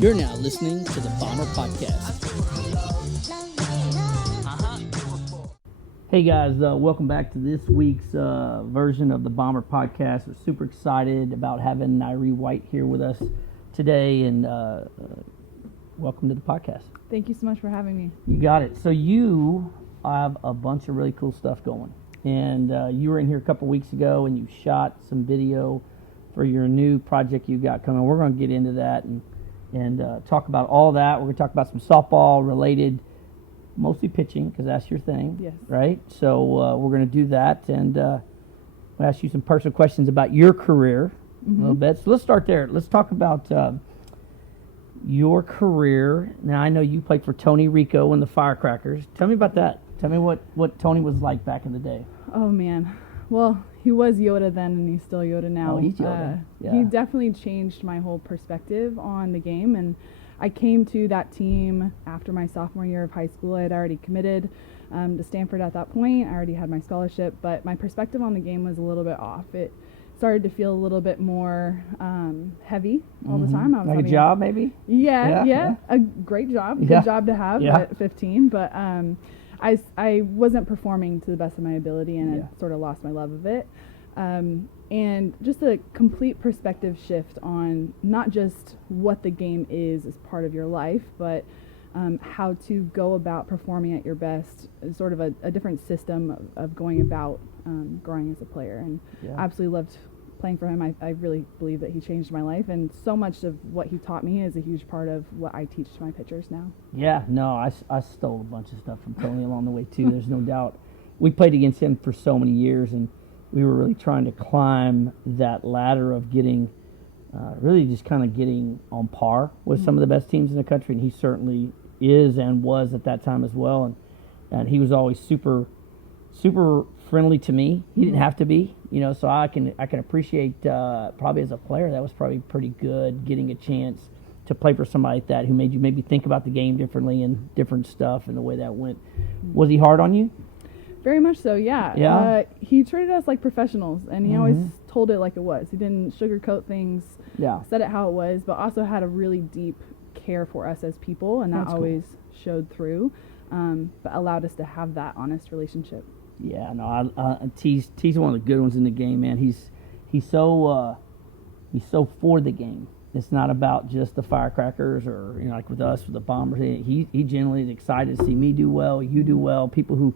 You're now listening to the Bomber Podcast. Hey guys, welcome back to this week's version of the Bomber Podcast. We're super excited about having Nyree White here with us today, and welcome to the podcast. Thank you so much for having me. You got it. So you have a bunch of really cool stuff going, and you were in here a couple weeks ago, and you shot some video for your new project you got coming. We're going to get into that and talk about all that. We're going to talk about some softball related, mostly pitching, because that's your thing. Yes. Right? So we're going to do that, and we'll ask you some personal questions about your career a little bit. So let's start there. Let's talk about your career. Now, I know you played for Tony Rico and the Firecrackers. Tell me about that. Tell me what Tony was like back in the day. Oh, man. Well, he was Yoda then, and he's still Yoda now. Oh, he's Yoda. Yeah. He definitely changed my whole perspective on the game, and I came to that team after my sophomore year of high school. I had already committed to Stanford at that point. I already had my scholarship, but my perspective on the game was a little bit off. It started to feel a little bit more heavy all the time. I was like a job, maybe? Yeah. A great job. Good job to have at 15, but I wasn't performing to the best of my ability, and I sort of lost my love of it. And just a complete perspective shift on not just what the game is as part of your life, but how to go about performing at your best, sort of a different system of going about growing as a player. And I absolutely loved playing for him. I really believe that he changed my life, and so much of what he taught me is a huge part of what I teach to my pitchers now. Yeah, no, I stole a bunch of stuff from Tony along the way too. There's no doubt. We played against him for so many years, and we were really trying to climb that ladder of getting, really just kind of getting on par with some of the best teams in the country, and he certainly is and was at that time as well. And he was always super friendly to me. He didn't have to be, so I can appreciate probably as a player that was probably pretty good, getting a chance to play for somebody like that who made you maybe think about the game differently and different stuff and the way that went. Was he hard on you? Very much so, yeah. He treated us like professionals, and he always told it like it was. He didn't sugarcoat things, said it how it was, but also had a really deep care for us as people, and that always showed through, but allowed us to have that honest relationship. Yeah, no, T's one of the good ones in the game, man. He's so for the game. It's not about just the Firecrackers or like with us with the Bombers. He generally is excited to see me do well, you do well. People who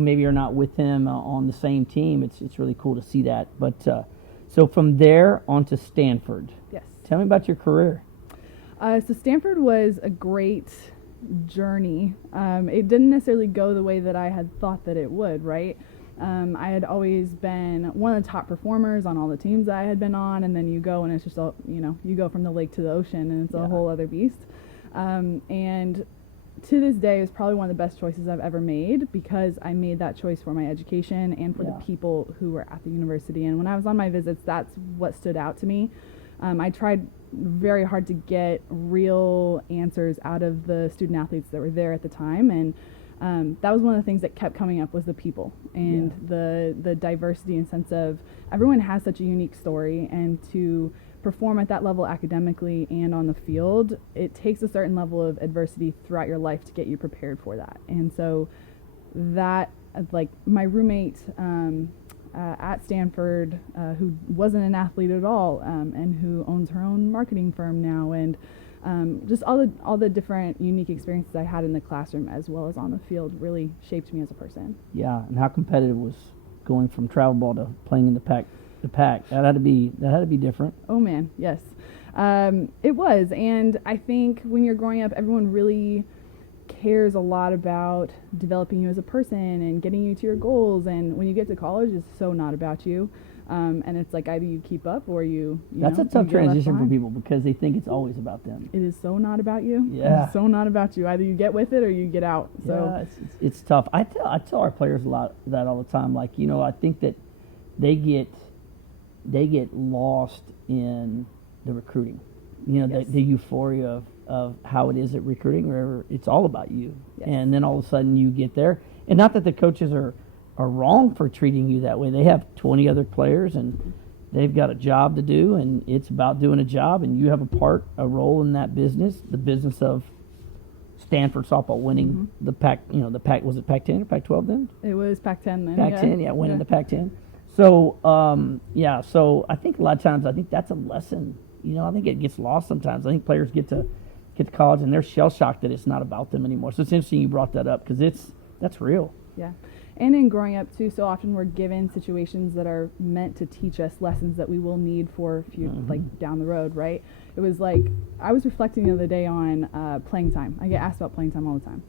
maybe are not with him on the same team. It's really cool to see that. But so from there on to Stanford. Yes. Tell me about your career. So Stanford was a great journey. It didn't necessarily go the way that I had thought that it would, right? I had always been one of the top performers on all the teams that I had been on, and then you go and it's just all, you go from the lake to the ocean, and it's a whole other beast. And to this day is probably one of the best choices I've ever made, because I made that choice for my education and for the people who were at the university. And when I was on my visits, that's what stood out to me. I tried very hard to get real answers out of the student athletes that were there at the time, and that was one of the things that kept coming up was the people and the diversity and sense of everyone has such a unique story, and to perform at that level academically and on the field, it takes a certain level of adversity throughout your life to get you prepared for that. And so that, like my roommate at Stanford, who wasn't an athlete at all, and who owns her own marketing firm now, and just all the different unique experiences I had in the classroom as well as on the field really shaped me as a person. Yeah, and how competitive was going from travel ball to playing in the pack? That had to be different. Oh man, yes, it was. And I think when you're growing up, everyone really cares a lot about developing you as a person and getting you to your goals. And when you get to college, it's so not about you. And it's like either you keep up or you That's a tough transition for people, because they think it's always about them. It is so not about you. Yeah. It's so not about you. Either you get with it or you get out. So it's tough. I tell our players a lot that all the time. Like, I think that they get lost in the recruiting. The euphoria of how it is at recruiting, where it's all about you. Yes. And then all of a sudden you get there. And not that the coaches are wrong for treating you that way. They have 20 other players, and they've got a job to do, and it's about doing a job, and you have a role in that business, the business of Stanford softball winning the Pac, was it Pac-10 or Pac-12 then? It was Pac-10 then. Pac-10, winning the Pac-10. So, so I think a lot of times, I think that's a lesson. I think it gets lost sometimes. I think players get to college and they're shell-shocked that it's not about them anymore. So it's interesting you brought that up because that's real. Yeah. And in growing up, too, so often we're given situations that are meant to teach us lessons that we will need for down the road, right? It was like, I was reflecting the other day on playing time. I get asked about playing time all the time.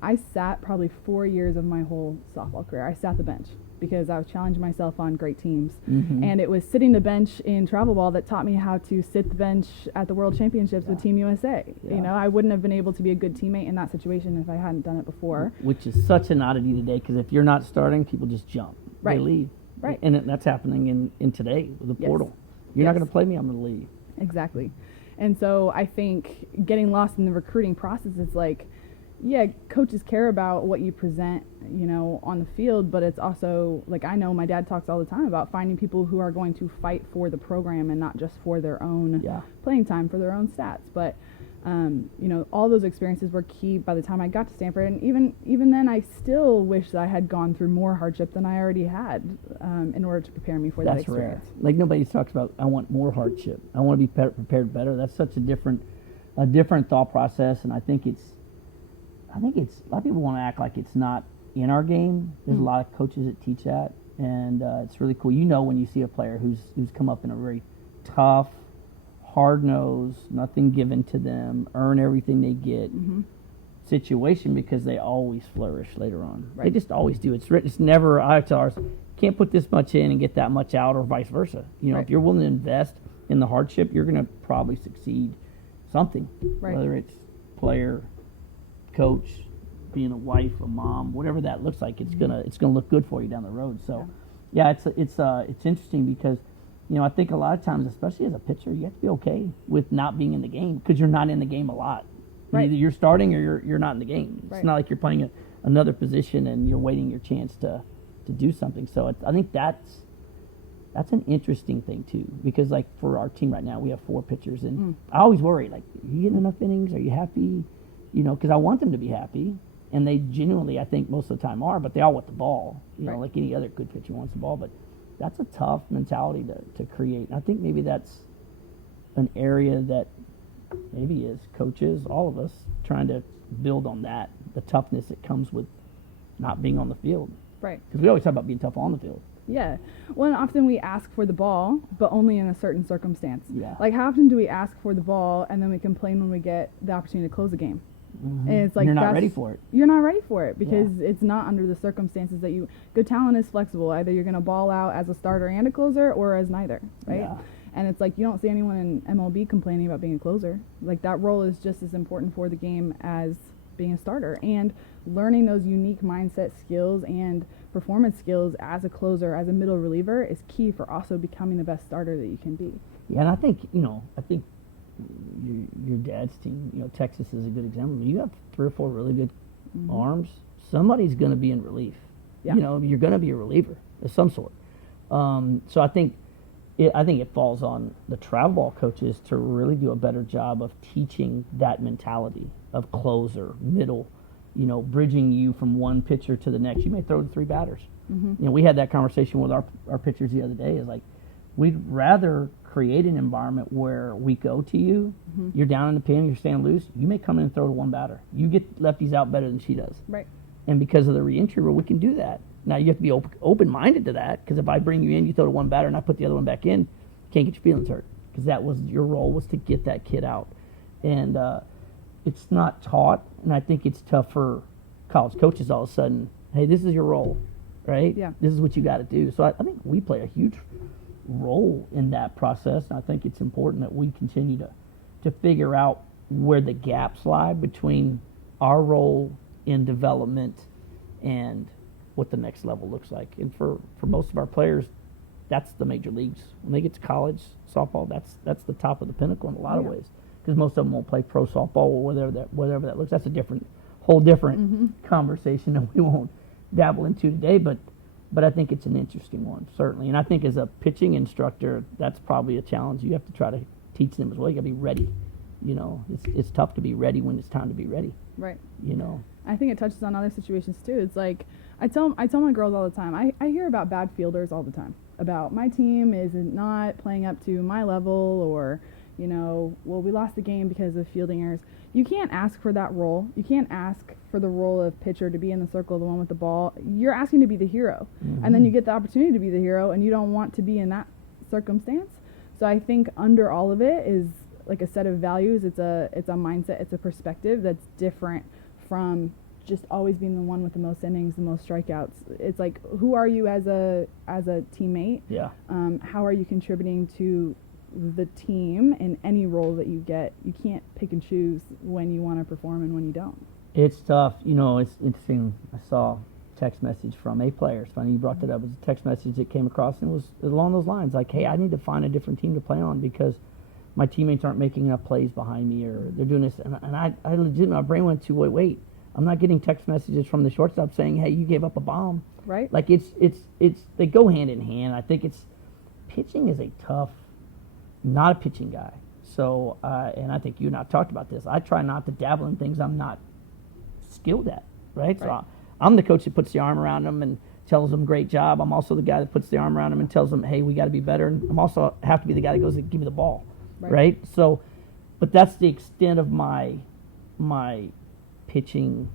I sat probably 4 years of my whole softball career. I sat the bench because I was challenging myself on great teams. And it was sitting the bench in travel ball that taught me how to sit the bench at the World Championships with Team USA. I wouldn't have been able to be a good teammate in that situation if I hadn't done it before. Which is such an oddity today, because if you're not starting, people just jump. Right. They leave. Right. And that's happening in today with the portal. You're not going to play me, I'm going to leave. Exactly. And so I think getting lost in the recruiting process, it's like, coaches care about what you present, on the field, but it's also, like, I know my dad talks all the time about finding people who are going to fight for the program and not just for their own playing time, for their own stats. But, all those experiences were key by the time I got to Stanford. And even then, I still wish that I had gone through more hardship than I already had in order to prepare me for that experience. Rare. Like, nobody talks about, I want more hardship. I want to be prepared better. That's such a different thought process, and I think it's a lot of people want to act like it's not in our game. There's a lot of coaches that teach that, and it's really cool. When you see a player who's come up in a very tough, hard-nosed, nothing given to them, earn everything they get situation, because they always flourish later on. Right. They just always do. It's never, I tell ours, can't put this much in and get that much out, or vice versa. If you're willing to invest in the hardship, you're going to probably succeed something, whether it's player, coach, being a wife, a mom, whatever that looks like, it's gonna look good for you down the road. So, it's interesting because, I think a lot of times, especially as a pitcher, you have to be okay with not being in the game, because you're not in the game a lot. Right. Either you're starting or you're not in the game. It's not like you're playing another position and you're waiting your chance to do something. So I think that's an interesting thing too, because like for our team right now, we have 4 pitchers, and I always worry, like, are you getting enough innings? Are you happy? Because I want them to be happy, and they genuinely, I think, most of the time are, but they all want the ball, like any other good pitcher wants the ball. But that's a tough mentality to create. And I think maybe that's an area that maybe as coaches, all of us, trying to build on that, the toughness that comes with not being on the field. Right. Because we always talk about being tough on the field. Yeah. Well, and often we ask for the ball, but only in a certain circumstance. Yeah. Like, how often do we ask for the ball and then we complain when we get the opportunity to close a game? And it's like, you're not ready for it. You're not ready for it because it's not under the circumstances that good talent is flexible. Either you're going to ball out as a starter and a closer, or as neither, right? Yeah. And it's like, you don't see anyone in MLB complaining about being a closer. Like, that role is just as important for the game as being a starter. And learning those unique mindset skills and performance skills as a closer, as a middle reliever, is key for also becoming the best starter that you can be. Yeah, and I think your dad's team, Texas is a good example. You have 3 or 4 really good arms. Somebody's going to be in relief. Yeah. You're going to be a reliever of some sort. So I think it falls on the travel ball coaches to really do a better job of teaching that mentality of closer, middle, bridging you from one pitcher to the next. You may throw to 3 batters. We had that conversation with our pitchers the other day. Is like, we'd rather create an environment where we go to you, you're down in the pen, you're staying loose, you may come in and throw to 1 batter. You get lefties out better than she does. Right. And because of the re-entry rule, we can do that. Now, you have to be open-minded to that, because if I bring you in, you throw to 1 batter, and I put the other one back in, you can't get your feelings hurt, because that was your role, was to get that kid out. And it's not taught, and I think it's tough for college coaches all of a sudden. Hey, this is your role, right? Yeah. This is what you got to do. So I think we play a huge role in that process. And I think it's important that we continue to figure out where the gaps lie between our role in development and what the next level looks like. And for most of our players, that's the major leagues. When they get to college softball, that's the top of the pinnacle in a lot of ways, because most of them won't play pro softball or whatever that looks. That's a whole different conversation that we won't dabble into today. But But I think it's an interesting one, certainly. And I think as a pitching instructor, that's probably a challenge you have to try to teach them as well. You got to be ready. It's tough to be ready when it's time to be ready. Right. I think it touches on other situations too. It's like I tell my girls all the time. I hear about bad fielders all the time. About my team is not playing up to my level, or well, we lost the game because of fielding errors. You can't ask for that role. You can't ask for the role of pitcher to be in the circle, the one with the ball. You're asking to be the hero. Mm-hmm. And then you get the opportunity to be the hero, and you don't want to be in that circumstance. So I think under all of it is like a set of values. It's a mindset. It's a perspective that's different from just always being the one with the most innings, the most strikeouts. It's like, who are you as a teammate? Yeah. How are you contributing to the team in any role that you get? You can't pick and choose when you want to perform and when you don't. It's tough. It's interesting. I saw a text message from a player. It's funny you brought that up. It was a text message that came across, and it was along those lines, like, hey, I need to find a different team to play on because my teammates aren't making enough plays behind me, or they're doing this. And I legit, my brain went to, wait, I'm not getting text messages from the shortstop saying, hey, you gave up a bomb. Right. Like, it's they go hand in hand. I think pitching is a tough, not a pitching guy. So, and I think you and I talked about this. I try not to dabble in things I'm not skilled at, right? So I'm the coach that puts the arm around them and tells them great job. I'm also the guy that puts the arm around them and tells them, hey, we got to be better. And I'm also have to be the guy that goes and give me the ball, right? So, but that's the extent of my pitching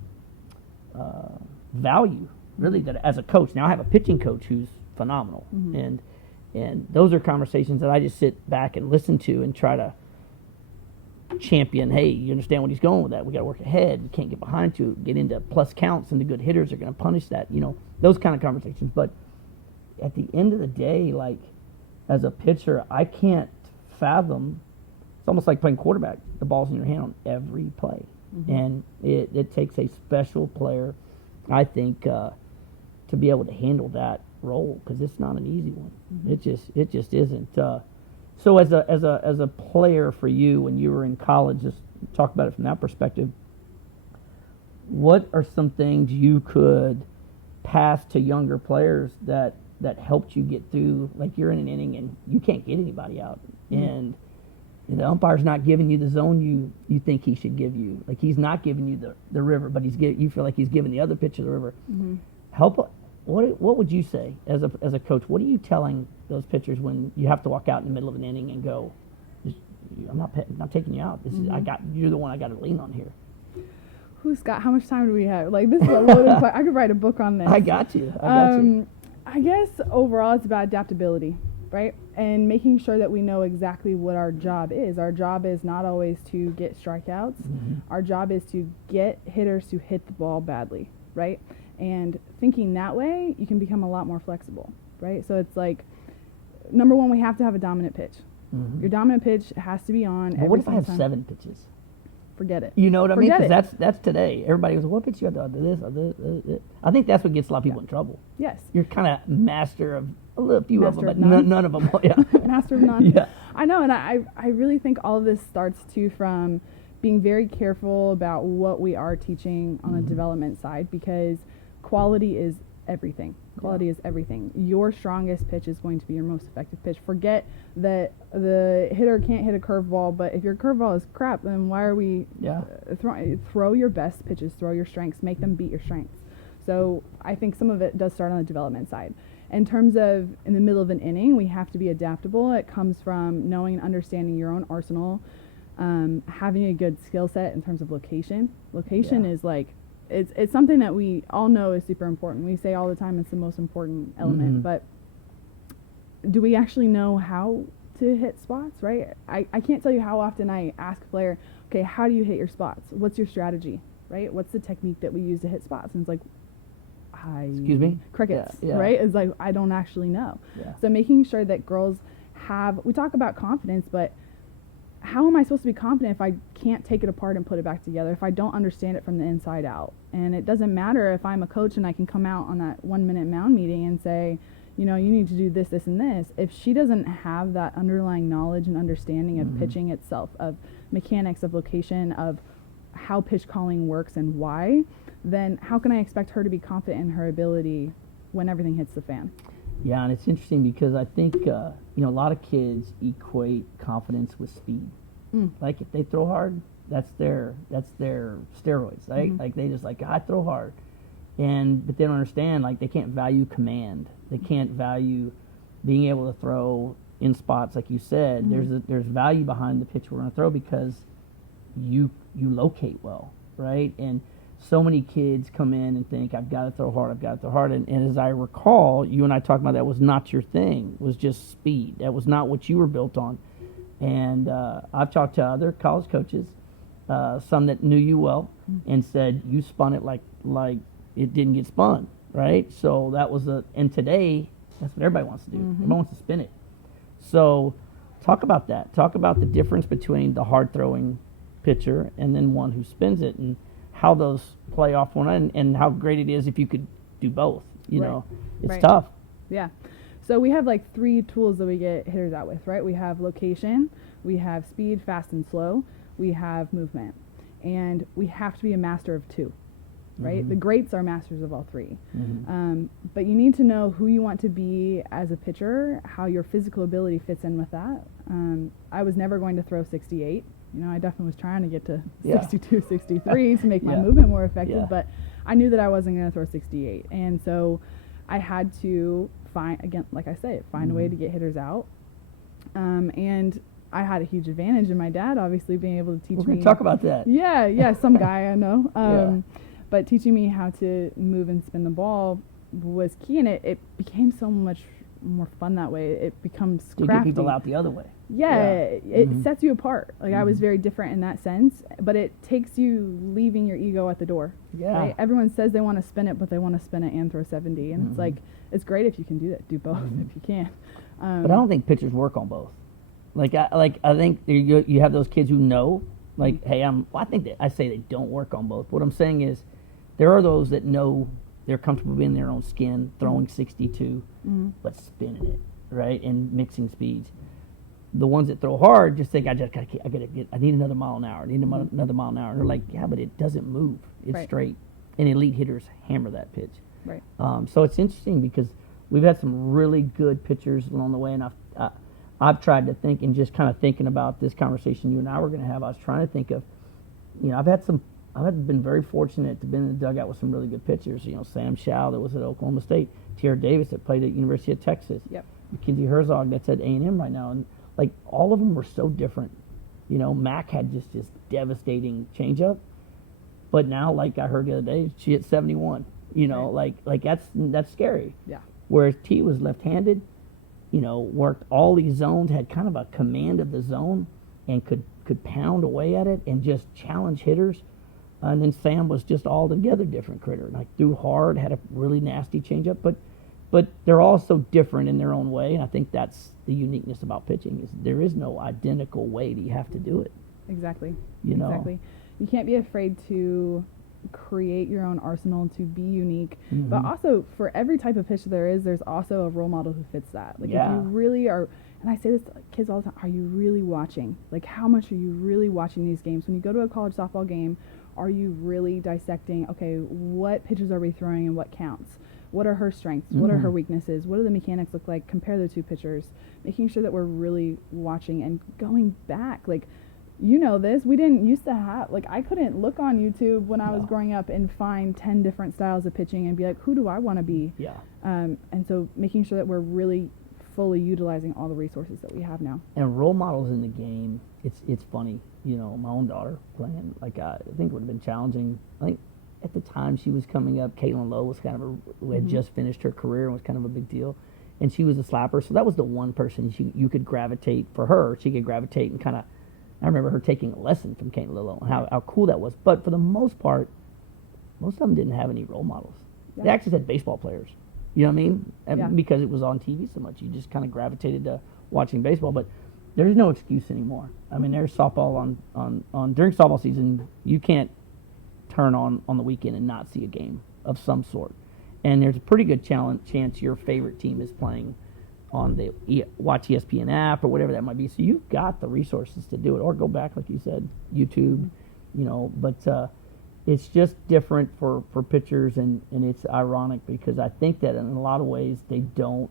value, really, that as a coach. Now I have a pitching coach who's phenomenal, mm-hmm. and those are conversations that I just sit back and listen to and try to champion. Hey, you understand what he's going with that? We got to work ahead. We can't get behind to get into plus counts, and the good hitters are going to punish that. Those kind of conversations. But at the end of the day, like, as a pitcher, I can't fathom. It's almost like playing quarterback. The ball's in your hand on every play. Mm-hmm. And it takes a special player, I think, to be able to handle that role, because it's not an easy one. Mm-hmm. It just isn't. So as a player for you, when you were in college, just talk about it from that perspective. What are some things you could pass to younger players that helped you get through? Like, you're in an inning and you can't get anybody out, mm-hmm. and the umpire's not giving you the zone you think he should give you. Like, he's not giving you the river, but you feel like he's giving the other pitcher the river. Mm-hmm. What would you say as a coach? What are you telling those pitchers when you have to walk out in the middle of an inning and go, I'm not taking you out. This mm-hmm. is you're the one I got to lean on here. How much time do we have? Like, this is a loaded question. I could write a book on this. I got you. I guess overall it's about adaptability, right? And making sure that we know exactly what our job is. Our job is not always to get strikeouts. Mm-hmm. Our job is to get hitters to hit the ball badly, right? And thinking that way, you can become a lot more flexible, right? So it's like, number one, we have to have a dominant pitch. Mm-hmm. Your dominant pitch has to be on. But what if I have 7 pitches? Forget it. You know what I mean? Because that's today. Everybody goes, what pitch you have to do this? I think that's what gets a lot of people in trouble. Yes. You're kind of master of a few of them, but none of them. Yeah. Master of none. Yeah. I know, and I really think all of this starts too from being very careful about what we are teaching on mm-hmm. the development side, because quality is everything. Quality is everything. Your strongest pitch is going to be your most effective pitch. Forget that the hitter can't hit a curveball, but if your curveball is crap, then why are we throw your best pitches, throw your strengths, make them beat your strengths. So I think some of it does start on the development side. In terms of in the middle of an inning, we have to be adaptable. It comes from knowing and understanding your own arsenal, having a good skill set in terms of location. Location is like, it's something that we all know is super important. We say all the time it's the most important element, mm-hmm. but do we actually know how to hit spots, right? I can't tell you how often I ask a player, okay, how do you hit your spots? What's your strategy, right? What's the technique that we use to hit spots? And it's like, excuse me? Crickets, right? It's like, I don't actually know. Yeah. So making sure that girls we talk about confidence, but how am I supposed to be confident if I can't take it apart and put it back together, if I don't understand it from the inside out? And it doesn't matter if I'm a coach and I can come out on that 1-minute mound meeting and say, you need to do this, this, and this. If she doesn't have that underlying knowledge and understanding of mm-hmm. pitching itself, of mechanics, of location, of how pitch calling works and why, then how can I expect her to be confident in her ability when everything hits the fan. Yeah, and it's interesting because I think a lot of kids equate confidence with speed. Like if they throw hard, that's their steroids, right? Mm-hmm. Like they just I throw hard, but they don't understand, like they can't value command. They can't value being able to throw in spots, like you said. Mm-hmm. There's value behind the pitch we're going to throw because you locate well, right? And so many kids come in and think, I've got to throw hard, and as I recall, you and I talked about that was not your thing. It was just speed. That was not what you were built on. And I've talked to other college coaches, some that knew you well, and said you spun it like it didn't get spun, right? So that was and today, that's what everybody wants to do. Mm-hmm. Everyone wants to spin it. So talk about that. Talk about the difference between the hard-throwing pitcher and then one who spins it, and how those play off one another, and how great it is if you could do both. You know, it's tough. Yeah. So we have like 3 tools that we get hitters out with, right? We have location, we have speed, fast and slow, we have movement. And we have to be a master of 2, right? Mm-hmm. The greats are masters of all 3. Mm-hmm. But you need to know who you want to be as a pitcher, how your physical ability fits in with that. I was never going to throw 68. I definitely was trying to get to 62, 63 to make my movement more effective, but I knew that I wasn't going to throw 68. And so I had to find a way to get hitters out. And I had a huge advantage in my dad, obviously, being able to teach me. We're going to talk about that. Yeah, some guy I know. But teaching me how to move and spin the ball was key, and it became so much more fun that way. It becomes crafty. You get people out the other way. It sets you apart. Like I was very different in that sense, but it takes you leaving your ego at the door. Yeah. Right? Everyone says they want to spin it, but they want to spin it and throw 70, and it's like, it's great if you can do that. Do both if you can. But I don't think pitchers work on both. I think you have those kids who know, hey, I think that I say they don't work on both. What I'm saying is, there are those that know they're comfortable being in their own skin, throwing 62, but spinning it, right, and mixing speeds. The ones that throw hard just think, I need another mile an hour. Another mile an hour. And they're like, yeah, but it doesn't move. It's straight. And elite hitters hammer that pitch. Right. So it's interesting because we've had some really good pitchers along the way, and I've tried to think, and just kind of thinking about this conversation you and I were going to have, I was trying to think of, I've been very fortunate to be in the dugout with some really good pitchers. Sam Schau that was at Oklahoma State, Tierra Davis that played at University of Texas, Mackenzie Herzog that's at A&M right now, and all of them were so different. Mac had just this devastating changeup, but now, I heard the other day, she hit 71. That's scary. Yeah. Whereas T was left-handed, worked all these zones, had kind of a command of the zone, and could pound away at it and just challenge hitters. And then Sam was just altogether different critter. Threw hard, had a really nasty changeup, but they're all so different in their own way. And I think that's the uniqueness about pitching, is there is no identical way that you have to do it. Exactly. Exactly. You can't be afraid to create your own arsenal, to be unique. Mm-hmm. But also, for every type of pitch there's also a role model who fits that. If you really are, and I say this to kids all the time, are you really watching? How much are you really watching these games? When you go to a college softball game, are you really dissecting, okay, what pitches are we throwing and what counts? What are her strengths? What are her weaknesses? What do the mechanics look like? Compare the 2 pitchers. Making sure that we're really watching and going back. This, we didn't used to have, I couldn't look on YouTube when I was growing up and find 10 different styles of pitching and be like, who do I want to be? Yeah. And so making sure that we're really fully utilizing all the resources that we have now. And role models in the game, it's funny. My own daughter playing, I think it would have been challenging. I think at the time she was coming up, Caitlin Lowe was kind of who had just finished her career and was kind of a big deal. And she was a slapper, so that was the one person you could gravitate for her. She could gravitate and kind of, I remember her taking a lesson from Caitlin Lowe and how cool that was. But for the most part, most of them didn't have any role models. Yeah. They actually had baseball players. You know what I mean? Yeah. Because it was on TV so much, you just kind of gravitated to watching baseball. But there's no excuse anymore. I mean, there's softball on during softball season. You can't turn on the weekend and not see a game of some sort. And there's a pretty good chance your favorite team is playing on the Watch ESPN app or whatever that might be. So you've got the resources to do it, or go back, like you said, YouTube. But it's just different for pitchers, and it's ironic because I think that in a lot of ways they don't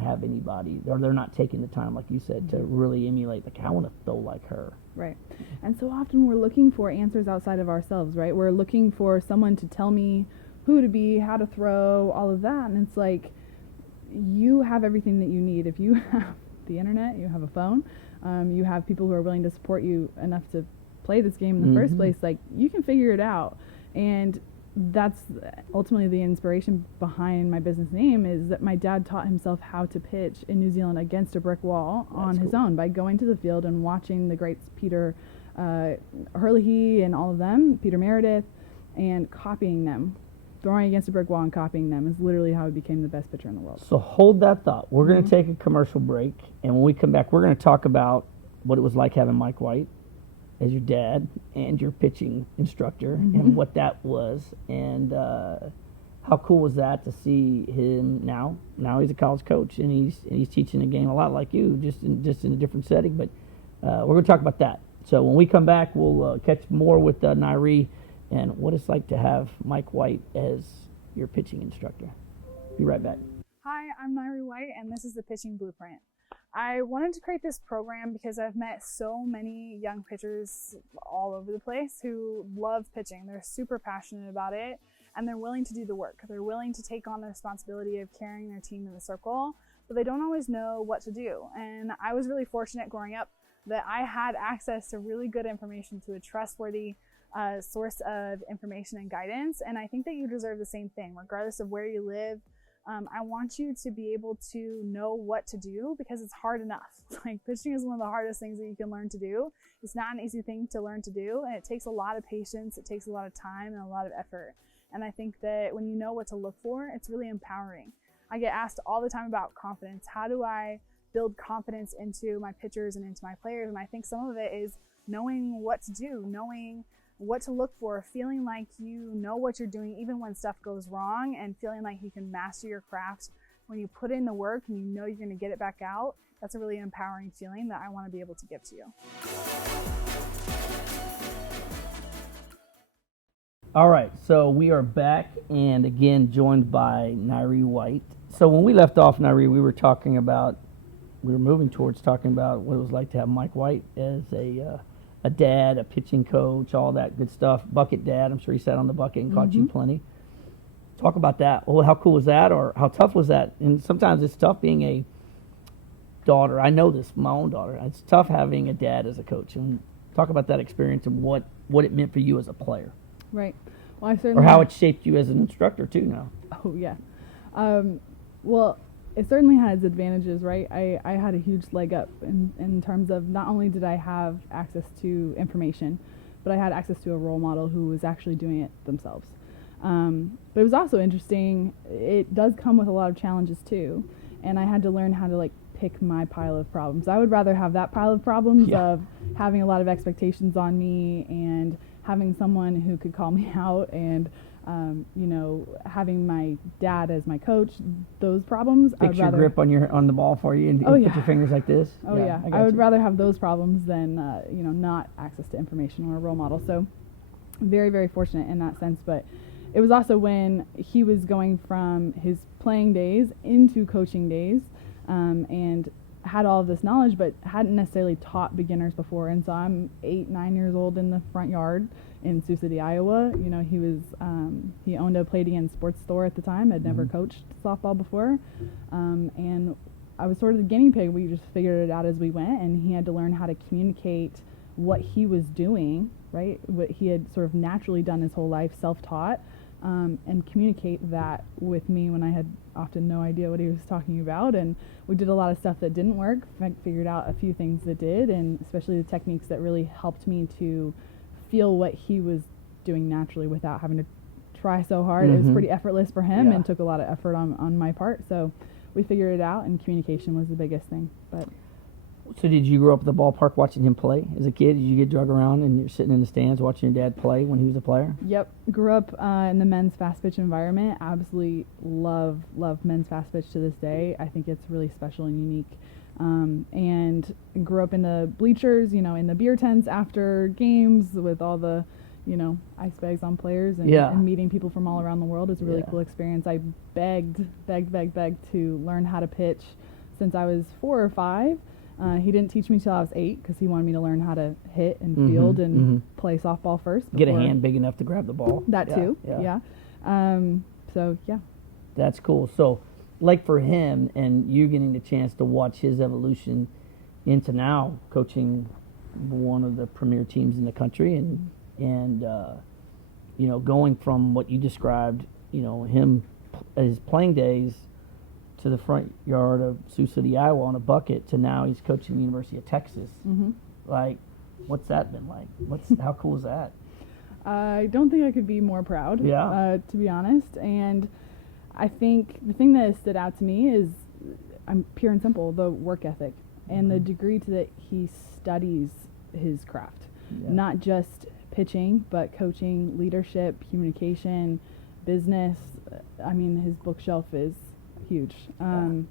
have anybody, or they're not taking the time, like you said, to really emulate, like, I want to throw like her. Right. And so often we're looking for answers outside of ourselves, right? We're looking for someone to tell me who to be, how to throw, all of that. And it's like, you have everything that you need. If you have the internet, you have a phone, you have people who are willing to support you enough to play this game in the first place, like, you can figure it out. And that's ultimately the inspiration behind my business name, is that my dad taught himself how to pitch in New Zealand against a brick wall on his own by going to the field and watching the greats, Peter Herlihy and all of them, Peter Meredith, and copying them. Throwing against a brick wall and copying them is literally how he became the best pitcher in the world. So hold that thought. We're going to take a commercial break, and when we come back, we're going to talk about what it was like having Mike White as your dad and your pitching instructor, and what that was, and how cool was that to see him now. Now he's a college coach, and he's teaching the game a lot like you, just in a different setting. But we're going to talk about that. So when we come back, we'll catch more with Nyree and what it's like to have Mike White as your pitching instructor. Be right back. Hi, I'm Nyree White, and this is the Pitching Blueprint. I wanted to create this program because I've met so many young pitchers all over the place who love pitching. They're super passionate about it, and they're willing to do the work. They're willing to take on the responsibility of carrying their team in the circle, but they don't always know what to do. And I was really fortunate growing up that I had access to really good information, to a trustworthy source of information and guidance. And I think that you deserve the same thing, regardless of where you live. I want you to be able to know what to do, because it's hard enough. Like, pitching is one of the hardest things that you can learn to do. It's not an easy thing to learn to do, and it takes a lot of patience, it takes a lot of time and a lot of effort. And I think that when you know what to look for, it's really empowering. I get asked all the time about confidence. How do I build confidence into my pitchers and into my players? And I think some of it is knowing what to do, knowing what to look for, feeling like you know what you're doing even when stuff goes wrong, and feeling like you can master your craft when you put in the work and you know you're going to get it back out. That's a really empowering feeling that I want to be able to give to you. All right, so we are back, and again joined by Nyree White. So when we left off, Nyree, we were moving towards talking about what it was like to have Mike White as a dad, a pitching coach, all that good stuff. Bucket dad, I'm sure he sat on the bucket and caught you plenty. Talk about that. Well, how cool was that, or how tough was that? And sometimes it's tough being a daughter. I know this, my own daughter. It's tough having a dad as a coach. And talk about that experience and what it meant for you as a player. Right. Well, I certainly. Or how it shaped you as an instructor too now. Oh yeah. Well, it certainly had its advantages, right? I had a huge leg up in terms of, not only did I have access to information, but I had access to a role model who was actually doing it themselves. But it was also interesting. It does come with a lot of challenges too, and I had to learn how to, like, pick my pile of problems. I would rather have that pile of problems of having a lot of expectations on me and having someone who could call me out, and having my dad as my coach, those problems. Fix your grip on the ball for you, and put your fingers like this. Oh yeah, I would rather have those problems than not access to information or a role model. So very, very fortunate in that sense. But it was also when he was going from his playing days into coaching days, and had all of this knowledge, but hadn't necessarily taught beginners before. And so I'm 8-9 years old in the front yard in Sioux City, Iowa. He was he owned a Palladian sports store at the time. Had never coached softball before, and I was sort of the guinea pig. We just figured it out as we went, and he had to learn how to communicate what he was doing, right? What he had sort of naturally done his whole life, self-taught, and communicate that with me when I had often no idea what he was talking about. And we did a lot of stuff that didn't work, figured out a few things that did, and especially the techniques that really helped me to feel what he was doing naturally without having to try so hard. It was pretty effortless for him, and took a lot of effort on my part. So we figured it out, and communication was the biggest thing. But so did you grow up at the ballpark watching him play as a kid? Did you get drug around and you're sitting in the stands watching your dad play when he was a player? Yep. Grew up in the men's fast pitch environment. Absolutely love men's fast pitch to this day. I think it's really special and unique. And grew up in the bleachers, in the beer tents after games with all the, ice bags on players and meeting people from all around the world is a really cool experience. I begged to learn how to pitch since I was 4 or 5. He didn't teach me till I was 8 because he wanted me to learn how to hit and field and play softball first. Get a hand big enough to grab the ball. That too, yeah. So, yeah. That's cool. So, like for him and you getting the chance to watch his evolution into now coaching one of the premier teams in the country and going from what you described, him, his playing days to the front yard of Sioux City, Iowa on a bucket to now he's coaching the University of Texas. Like, what's that been like? How cool is that? I don't think I could be more proud, to be honest. And I think the thing that has stood out to me is, I'm pure and simple, the work ethic and the degree to that he studies his craft. Not just pitching, but coaching, leadership, communication, business. I mean, his bookshelf is huge. And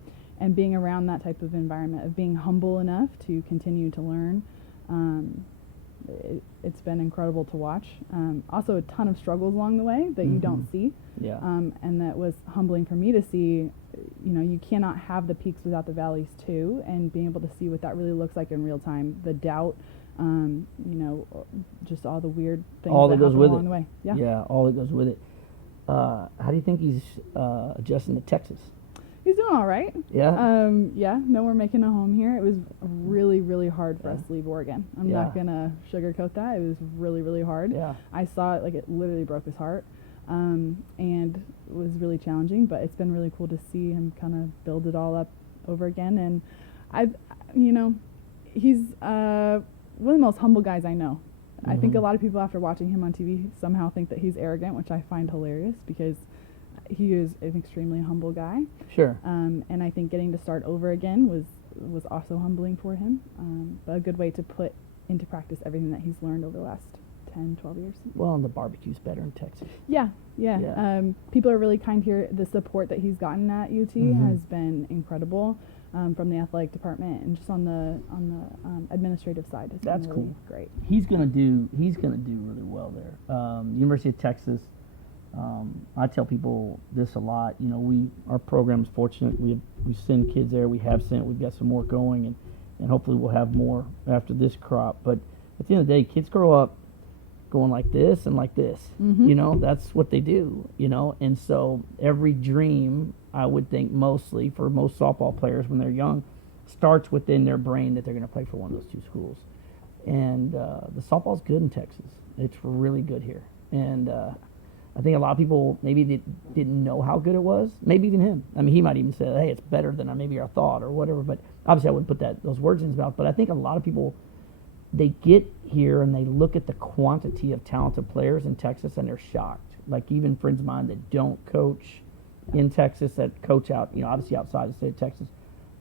being around that type of environment, of being humble enough to continue to learn, it's been incredible to watch. Also a ton of struggles along the way that you don't see. And that was humbling for me to see. You cannot have the peaks without the valleys too, and being able to see what that really looks like in real time, the doubt, just all the weird things all that goes happen with along it. the way. All that goes with it. How do you think he's adjusting to Texas? He's doing all right. No, we're making a home here. It was really, really hard for us to leave Oregon. I'm not going to sugarcoat that. It was really, really hard. I saw it, like, it literally broke his heart. And it was really challenging, but it's been really cool to see him kind of build it all up over again. And he's one of the most humble guys I know. I think a lot of people after watching him on TV somehow think that he's arrogant, which I find hilarious because he is an extremely humble guy. Sure. And I think getting to start over again was also humbling for him, but a good way to put into practice everything that he's learned over the last 10, 12 years. Well, and the barbecue's better in Texas. Yeah. People are really kind here. The support that he's gotten at UT has been incredible, from the athletic department and just on the administrative side. That's really cool. Great. He's gonna do really well there. University of Texas. I tell people this a lot. Our program's fortunate. We send kids there. We have sent. We've got some more going, and hopefully we'll have more after this crop. But at the end of the day, kids grow up going like this and like this. That's what they do. And so every dream, I would think, mostly for most softball players when they're young, starts within their brain that they're going to play for one of those two schools. And the softball's good in Texas. It's really good here. And I think a lot of people maybe didn't know how good it was. Maybe even him. I mean, he might even say, hey, it's better than maybe I thought or whatever. But obviously I wouldn't put those words in his mouth. But I think a lot of people, they get here and they look at the quantity of talented players in Texas and they're shocked. Like even friends of mine that don't coach in Texas, that coach out, obviously outside the state of Texas,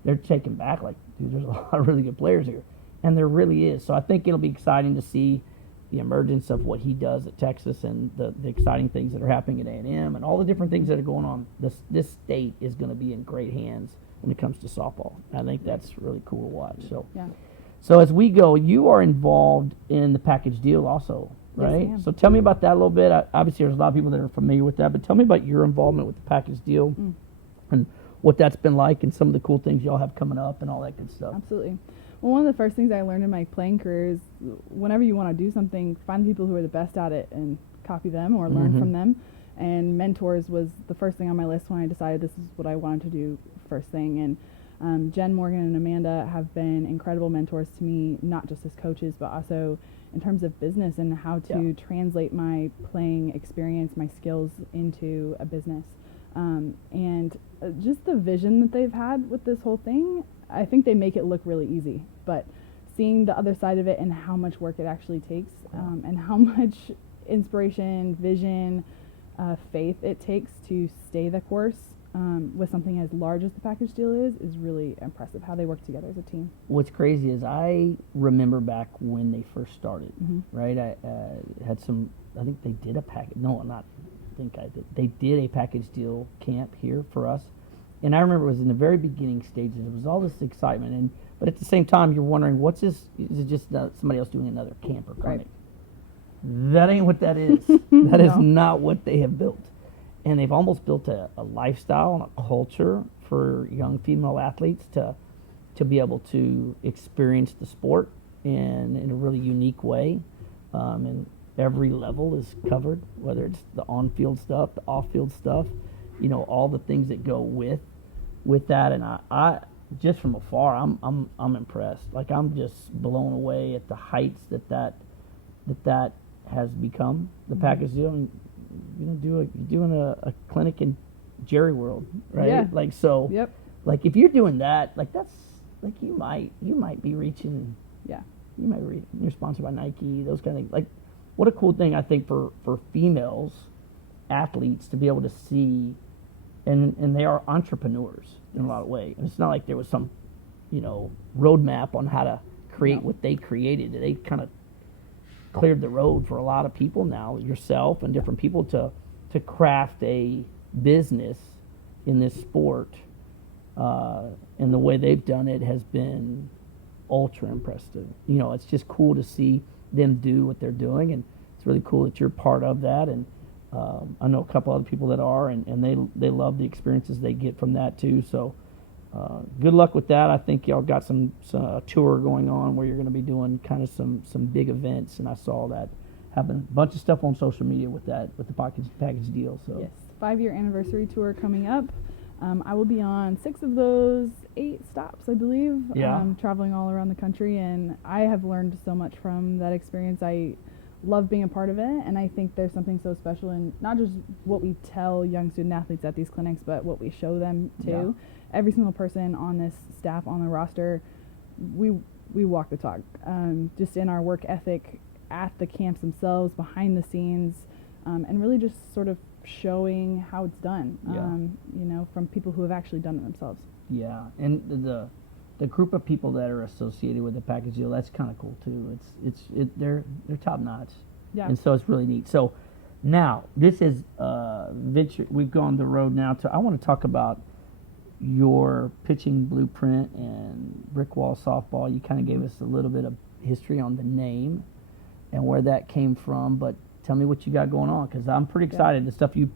they're taken back like, dude, there's a lot of really good players here. And there really is. So I think it'll be exciting to see the emergence of what he does at Texas and the exciting things that are happening at A&M and all the different things that are going on. This state is going to be in great hands when it comes to softball. I think that's really cool to watch. So as we go, you are involved in the package deal also, right? Yes, so tell me about that a little bit. Obviously, there's a lot of people that are familiar with that, but tell me about your involvement with the package deal and what that's been like and some of the cool things y'all have coming up and all that good stuff. Absolutely. Well, one of the first things I learned in my playing career is whenever you want to do something, find the people who are the best at it and copy them or learn from them. And mentors was the first thing on my list when I decided this is what I wanted to do first thing. And Jen, Morgan, and Amanda have been incredible mentors to me, not just as coaches, but also in terms of business and how to translate my playing experience, my skills into a business. And just the vision that they've had with this whole thing, I think they make it look really easy, but seeing the other side of it and how much work it actually takes, and how much inspiration, vision, faith it takes to stay the course with something as large as the package deal is really impressive, how they work together as a team. What's crazy is I remember back when they first started, right? I had I think they did a package, no, not I think I did. They did a package deal camp here for us. And I remember it was in the very beginning stages. It was all this excitement, but at the same time, you're wondering, what's this? Is it just somebody else doing another camp or clinic? That ain't what that is. That is not what they have built. And they've almost built a lifestyle and a culture for young female athletes to be able to experience the sport in a really unique way. And every level is covered, whether it's the on-field stuff, the off-field stuff, all the things that go with that. And I just from afar, I'm impressed. Like, I'm just blown away at the heights that has become. The package deal. I mean, you're doing a clinic in Jerry World, right? Yeah. Like, so. Yep. Like, if you're doing that, like, that's like you might be reaching. Yeah. You might read. You're sponsored by Nike. Those kind of things. Like, what a cool thing I think for females athletes to be able to see, and they are entrepreneurs in a lot of ways. And it's not like there was some, roadmap on how to create what they created. They kind of cleared the road for a lot of people now, yourself and different people, to craft a business in this sport. And the way they've done it has been ultra impressive. It's just cool to see them do what they're doing, and it's really cool that you're part of that. And I know a couple other people that are, and they love the experiences they get from that too. So good luck with that. I think y'all got some tour going on where you're going to be doing kind of some big events, and I saw that happen. A bunch of stuff on social media with the package deal. So yes, 5-year anniversary tour coming up. I will be on 6 of those 8 stops, I believe. Yeah. Traveling all around the country, and I have learned so much from that experience. I love being a part of it, and I think there's something so special in not just what we tell young student athletes at these clinics, but what we show them too. Yeah. Every single person on this staff, on the roster, we walk the talk. Just in our work ethic at the camps themselves, behind the scenes, and really just sort of showing how it's done, from people who have actually done it themselves. Yeah, and the group of people that are associated with the package deal, that's kind of cool too. They're top notch. Yeah. And so it's really neat. So now this is venture. We've gone the road now to. I want to talk about your pitching blueprint and brick wall softball. You kind of gave us a little bit of history on the name and where that came from, but tell me what you got going on, because I'm pretty excited. The stuff you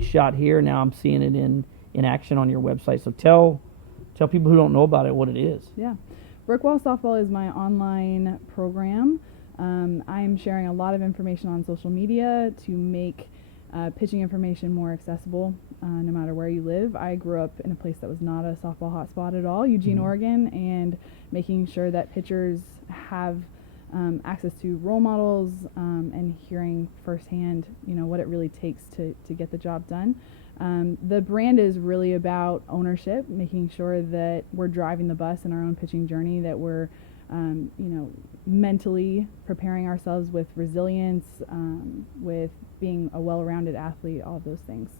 shot here, now I'm seeing it in action on your website. So tell people who don't know about it what it is. Yeah. Brickwall Softball is my online program. I'm sharing a lot of information on social media to make pitching information more accessible no matter where you live. I grew up in a place that was not a softball hotspot at all, Eugene, Oregon, and making sure that pitchers have access to role models and hearing firsthand, what it really takes to get the job done. The brand is really about ownership, making sure that we're driving the bus in our own pitching journey, that we're, mentally preparing ourselves with resilience, with being a well-rounded athlete, all of those things.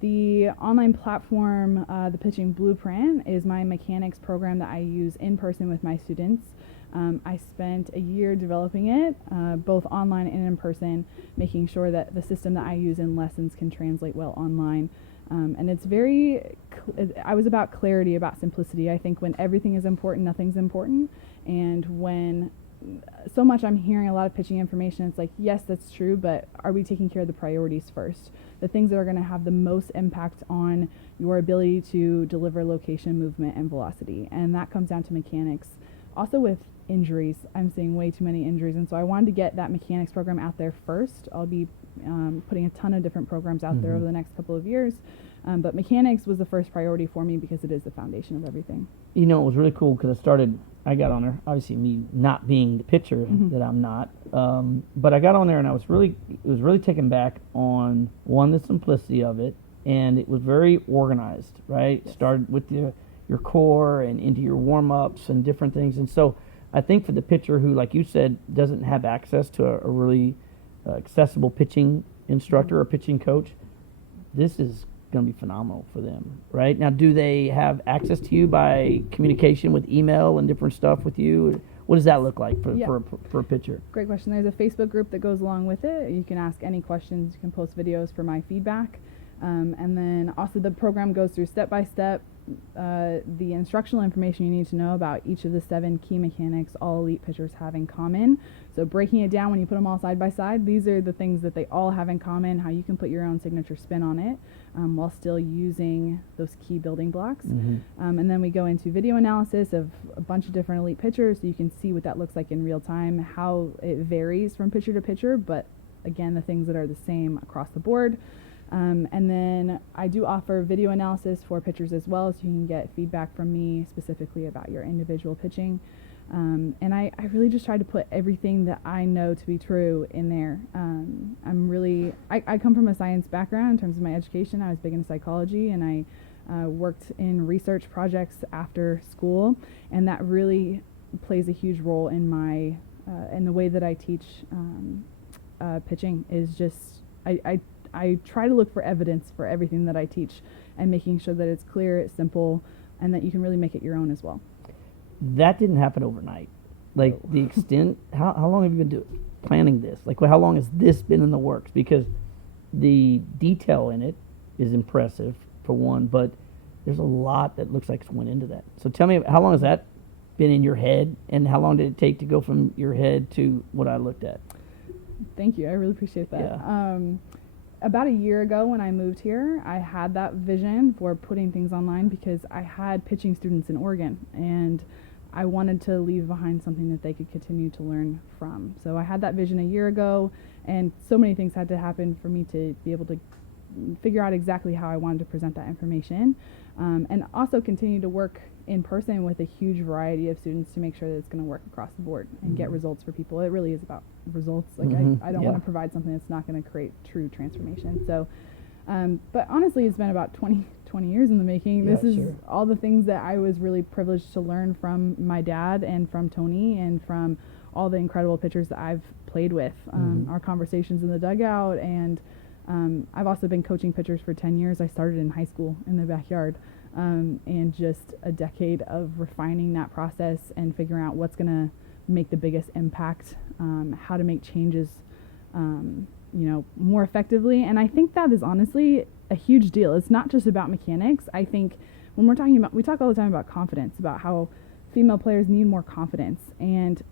The online platform, the Pitching Blueprint, is my mechanics program that I use in person with my students. I spent a year developing it, both online and in person, making sure that the system that I use in lessons can translate well online. And it's I was about clarity, about simplicity. I think when everything is important, nothing's important. And when so much I'm hearing a lot of pitching information, it's like, yes, that's true, but are we taking care of the priorities first? The things that are going to have the most impact on your ability to deliver location, movement, and velocity. And that comes down to mechanics. Also with injuries, I'm seeing way too many injuries, and so I wanted to get that mechanics program out there first. I'll be putting a ton of different programs out there over the next couple of years, but mechanics was the first priority for me because it is the foundation of everything. It was really cool because I got on there, obviously me not being the pitcher that I'm not, but I got on there and it was really taken back on, one, the simplicity of it, and it was very organized, right? Yes. Started with your core and into your warm-ups and different things. And so I think for the pitcher who, like you said, doesn't have access to a really accessible pitching instructor or pitching coach, this is going to be phenomenal for them, right? Now, do they have access to you by communication with email and different stuff with you? What does that look like for a pitcher? Great question. There's a Facebook group that goes along with it. You can ask any questions. You can post videos for my feedback. And then also the program goes through step-by-step the instructional information you need to know about each of the 7 key mechanics all elite pitchers have in common. So breaking it down when you put them all side by side, these are the things that they all have in common, how you can put your own signature spin on it while still using those key building blocks. And then we go into video analysis of a bunch of different elite pitchers so you can see what that looks like in real time, how it varies from pitcher to pitcher, but again, the things that are the same across the board. And then I do offer video analysis for pitchers as well, so you can get feedback from me specifically about your individual pitching. And I really just try to put everything that I know to be true in there. I come from a science background in terms of my education. I was big into psychology, and I worked in research projects after school, and that really plays a huge role in my in the way that I teach pitching. Is just I try to look for evidence for everything that I teach, and making sure that it's clear, it's simple, and that you can really make it your own as well. That didn't happen overnight. Like the extent, how long have you been planning this? Like how long has this been in the works? Because the detail in it is impressive for one, but there's a lot that looks like it's went into that. So tell me, how long has that been in your head, and how long did it take to go from your head to what I looked at? Thank you. I really appreciate that. Yeah. About a year ago when I moved here, I had that vision for putting things online because I had pitching students in Oregon, and I wanted to leave behind something that they could continue to learn from. So I had that vision a year ago, and so many things had to happen for me to be able to figure out exactly how I wanted to present that information, and also continue to work in person with a huge variety of students to make sure that it's going to work across the board and get results for people. It really is about results. Like I don't want to provide something that's not going to create true transformation. So, but honestly, it's been about 20 years in the making. This is all the things that I was really privileged to learn from my dad and from Tony and from all the incredible pitchers that I've played with. Our conversations in the dugout, and I've also been coaching pitchers for 10 years. I started in high school in the backyard. And just a decade of refining that process and figuring out what's going to make the biggest impact, how to make changes, more effectively. And I think that is honestly a huge deal. It's not just about mechanics. I think when we talk all the time about confidence, about how female players need more confidence. And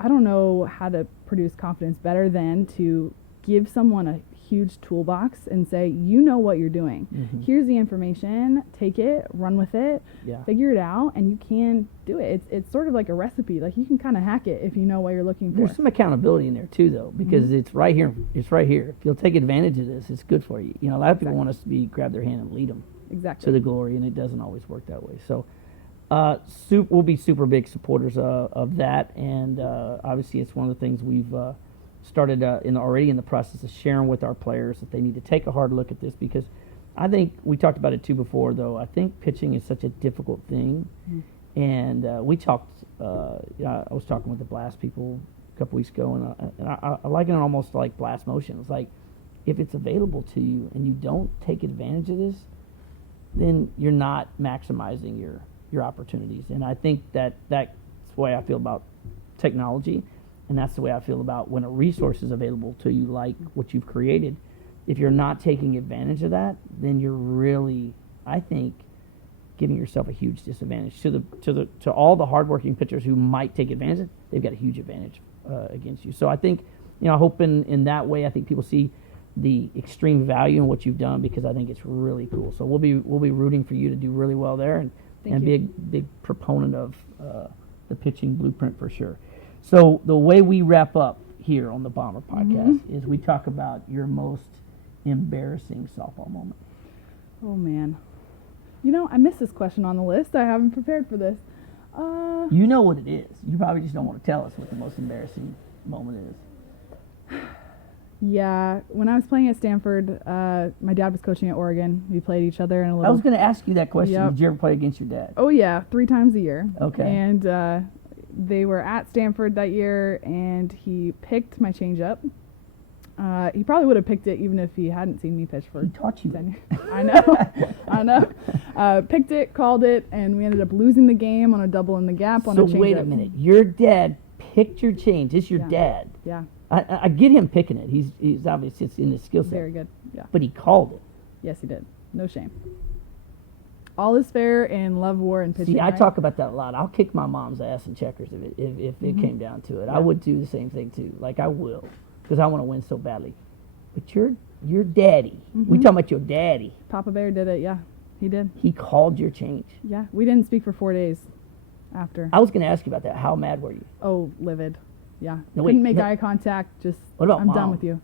I don't know how to produce confidence better than to give someone a huge toolbox and say, you know what you're doing. Here's the information, take it, run with it, figure it out, and you can do it. It's sort of like a recipe. Like you can kind of hack it if you know what you're looking for. There's some accountability in there too, though, because it's right here. It's right here. If you'll take advantage of this, it's good for you. You know, a lot of people want us to grab their hand and lead them to the glory, and it doesn't always work that way. So we'll be super big supporters of that, and obviously it's one of the things we've started already in the process of sharing with our players that they need to take a hard look at this, because I think we talked about it too before, though. I think pitching is such a difficult thing, and we talked. I was talking with the Blast people a couple weeks ago, and I liken it almost like Blast Motion. It's like if it's available to you and you don't take advantage of this, then you're not maximizing your opportunities. And I think that's the way I feel about technology. And that's the way I feel about when a resource is available to you, like what you've created. If you're not taking advantage of that, then you're really, I think, giving yourself a huge disadvantage. To all the hardworking pitchers who might take advantage of it, they've got a huge advantage against you. So I think, I hope in that way, I think people see the extreme value in what you've done, because I think it's really cool. So we'll be rooting for you to do really well there, and be a big proponent of the pitching blueprint for sure. So the way we wrap up here on the Bomber Podcast is we talk about your most embarrassing softball moment. Oh, man. I missed this question on the list. I haven't prepared for this. You know what it is. You probably just don't want to tell us what the most embarrassing moment is. Yeah. When I was playing at Stanford, my dad was coaching at Oregon. We played each other in a little... I was going to ask you that question. Yep. Did you ever play against your dad? Oh, yeah. 3 times a year. Okay. And... they were at Stanford that year, and he picked my changeup. He probably would have picked it even if he hadn't seen me pitch for 10 years. I know. Picked it, called it, and we ended up losing the game on a double in the gap on a changeup. So wait a minute. Your dad picked your change. It's your dad. Yeah. I get him picking it. He's obviously, it's in his skill set. Very good. Yeah. But he called it. Yes, he did. No shame. all is fair in love, war, and pitching. See, I right? talk about that a lot. I'll kick my mom's ass in checkers if it came down to it. Yeah. I would do the same thing too. Like I will, because I want to win so badly. But your daddy. We talking about your daddy. Papa Bear did it. Yeah, he did. He called your change. Yeah, we didn't speak for 4 days after. I was going to ask you about that. How mad were you? Oh, livid. Yeah, No, couldn't wait, make no. eye contact. Just What about I'm done Mom? with you.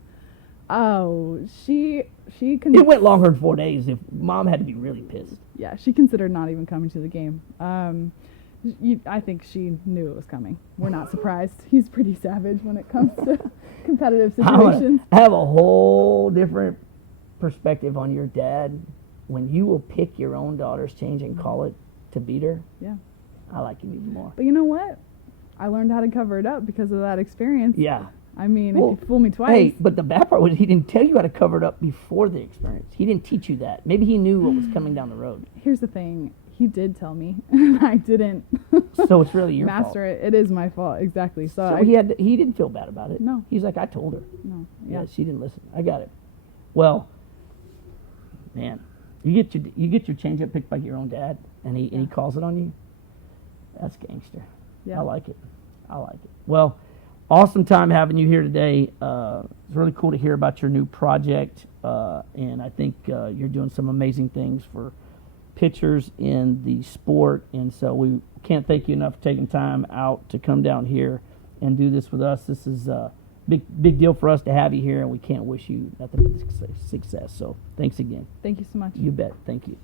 Oh, she It went longer than 4 days. If Mom had to be really pissed. Yeah, she considered not even coming to the game. I think she knew it was coming. We're not surprised. He's pretty savage when it comes to competitive situations. I have a whole different perspective on your dad. When you will pick your own daughter's change and call it to beat her, Yeah. I like him even more. But you know what? I learned how to cover it up because of that experience. Yeah. I mean, Well, if you fool me twice. Hey, but the bad part was he didn't tell you how to cover it up before the experience. He didn't teach you that. Maybe he knew what was coming down the road. Here's the thing. He did tell me, and I didn't So it's really your fault. master it. It is my fault, exactly. So, So he didn't feel bad about it. No. He's like, I told her. no, Yeah, yeah. she didn't listen. I got it. Well, man, you get your changeup picked by your own dad, and he calls it on you. That's gangster. Yeah. I like it. Well, awesome time having you here today. It's really cool to hear about your new project, and I think you're doing some amazing things for pitchers in the sport, and so we can't thank you enough for taking time out to come down here and do this with us. This is a big deal for us to have you here, and we can't wish you nothing but success. So thanks again. Thank you so much. You bet. Thank you.